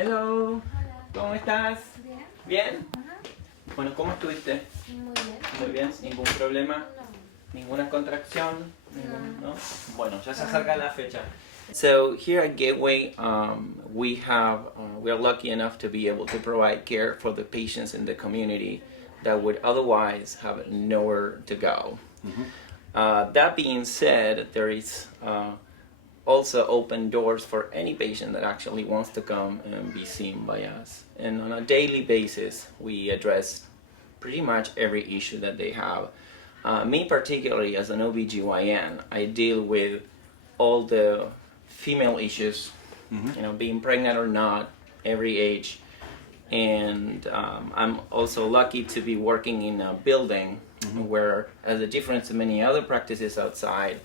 Hello, ¿cómo estás? Bien. ¿Bien? Ajá. Bueno, ¿cómo estuviste? Muy bien. Muy bien, ningún problema, No. ninguna contracción, No. ¿no? Bueno, ya se acerca la fecha. So here at Gateway, we are lucky enough to be able to provide care for the patients in the community that would otherwise have nowhere to go. That being said, there is also open doors for any patient that actually wants to come and be seen by us. And on a daily basis, we address pretty much every issue that they have. Me particularly, as an OBGYN, I deal with all the female issues, being pregnant or not, every age. And I'm also lucky to be working in a building where, as a difference to many other practices outside,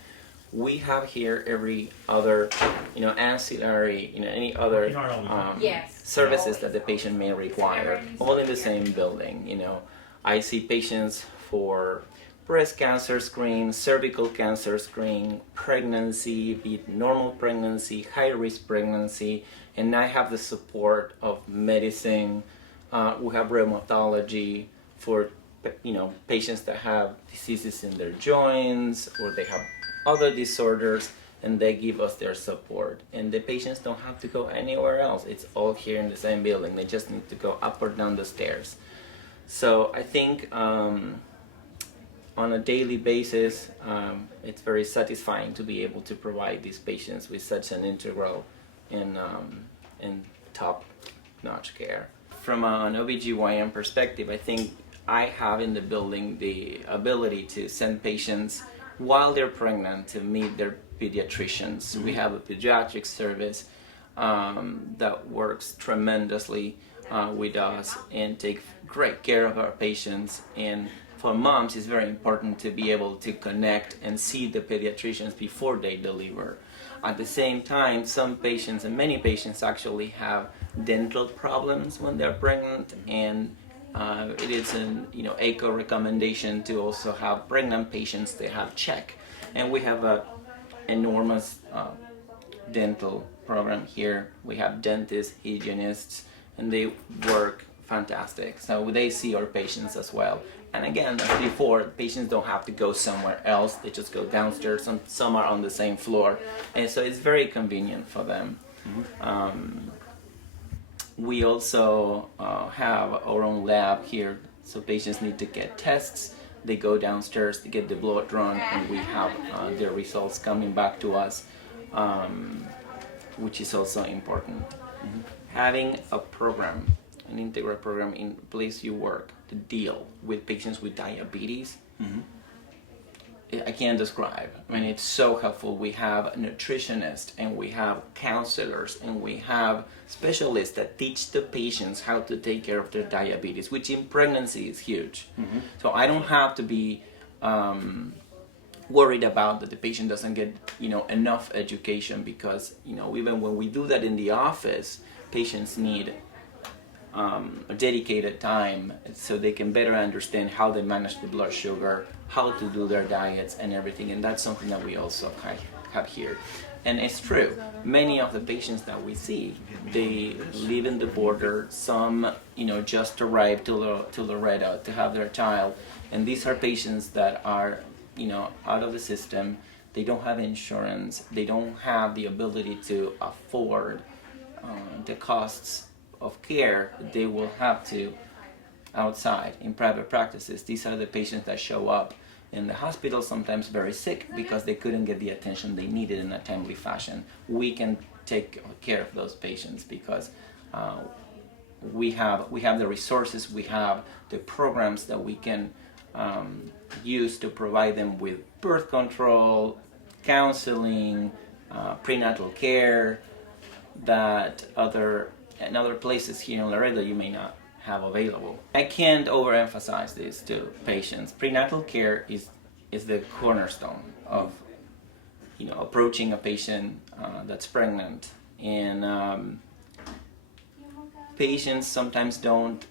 we have here every other, ancillary, any other Yes. services that the patient may require, all in the same building. I see patients for breast cancer screen, cervical cancer screen, pregnancy, be it normal pregnancy, high-risk pregnancy, and I have the support of medicine. We have rheumatology for patients that have diseases in their joints or they have other disorders, and they give us their support. And the patients don't have to go anywhere else. It's all here in the same building. They just need to go up or down the stairs. So I think on a daily basis, it's very satisfying to be able to provide these patients with such an integral and top-notch care. From an OBGYN perspective, I think I have in the building the ability to send patients while they're pregnant to meet their pediatricians. We have a pediatric service that works tremendously with us and take great care of our patients. And for moms, it's very important to be able to connect and see the pediatricians before they deliver. At the same time, some patients, and many patients actually have dental problems when they're pregnant, and it is an ACO recommendation to also have pregnant patients to have check, and we have a enormous dental program here. We have dentists, hygienists, and they work fantastic. So they see our patients as well. And again, as before, patients don't have to go somewhere else. They just go downstairs, and some are on the same floor, and so it's very convenient for them. We also have our own lab here, so patients need to get tests. They go downstairs to get the blood drawn, and we have their results coming back to us, which is also important. Having a program, an integral program in place you work to deal with patients with diabetes, I can't describe. I mean, it's so helpful. We have nutritionists, and we have counselors, and we have specialists that teach the patients how to take care of their diabetes, which in pregnancy is huge. So I don't have to be worried about that the patient doesn't get enough education, because even when we do that in the office, patients need a dedicated time so they can better understand how they manage the blood sugar, how to do their diets and everything, and that's something that we also have here. And it's true, many of the patients that we see, they live in the border, some just arrived to Laredo to have their child, and these are patients that are out of the system. They don't have insurance, they don't have the ability to afford the costs of care they will have to outside in private practices. These are the patients that show up in the hospital sometimes very sick because they couldn't get the attention they needed in a timely fashion. We can take care of those patients because we have the resources, we have the programs that we can use to provide them with birth control, counseling, prenatal care, that in other places here in Laredo you may not have available. I can't overemphasize this to patients. Prenatal care is the cornerstone of approaching a patient that's pregnant, and patients sometimes don't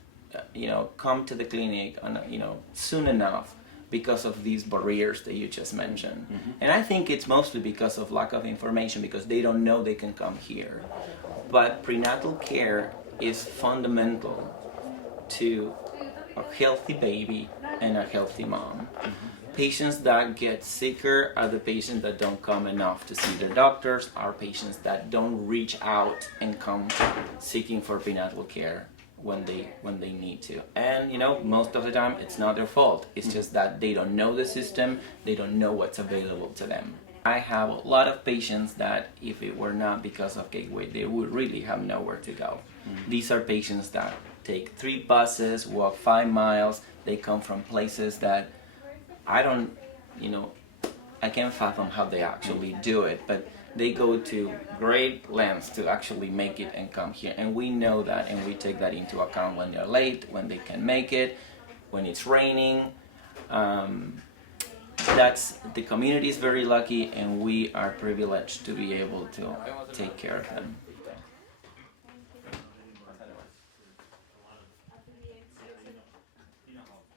come to the clinic soon enough because of these barriers that you just mentioned. And I think it's mostly because of lack of information, because they don't know they can come here. But prenatal care is fundamental to a healthy baby and a healthy mom. Patients that get sicker are the patients that don't come enough to see their doctors, are patients that don't reach out and come seeking for prenatal care when they need to. And most of the time it's not their fault. It's just that they don't know the system, they don't know what's available to them. I have a lot of patients that if it were not because of Gateway, they would really have nowhere to go. These are patients that take 3 buses, walk 5 miles. They come from places that I can't fathom how they actually do it, but they go to great lengths to actually make it and come here. And we know that, and we take that into account when they're late, when they can make it, when it's raining. The community is very lucky, and we are privileged to be able to take care of them.